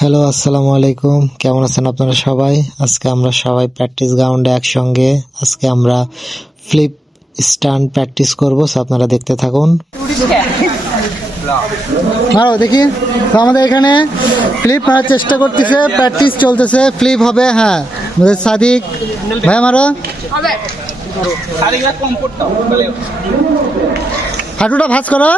Hello, আসসালামু আলাইকুম। কেমন আছেন আপনারা সবাই? আজকে আমরা সবাই প্র্যাকটিস গ্রাউন্ডে একসঙ্গে। আজকে আমরা ফ্লিপ স্টান্ট প্র্যাকটিস করব, আপনারা দেখতে থাকুন। দেখি তো আমাদের এখানে ফ্লিপ মারার চেষ্টা করতেছে, প্র্যাকটিস চলতেছে। ফ্লিপ হবে, হ্যাঁ। আমাদের সাদিক ভাই মারো, হাঁটুটা ভাঁজ করো।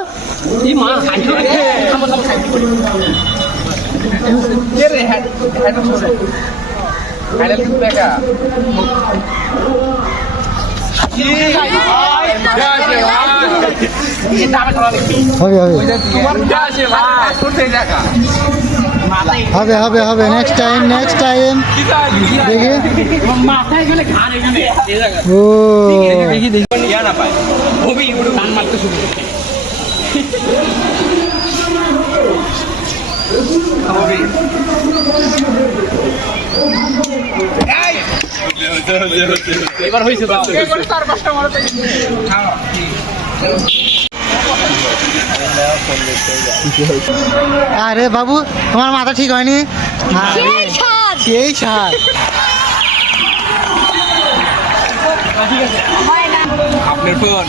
হবে হবে হবে নেক্সট টাইম দেখি। ও এবার হয়েছে আরে বাবু, তোমার মাথা ঠিক হয়নি। সেই সার আপনার ফোন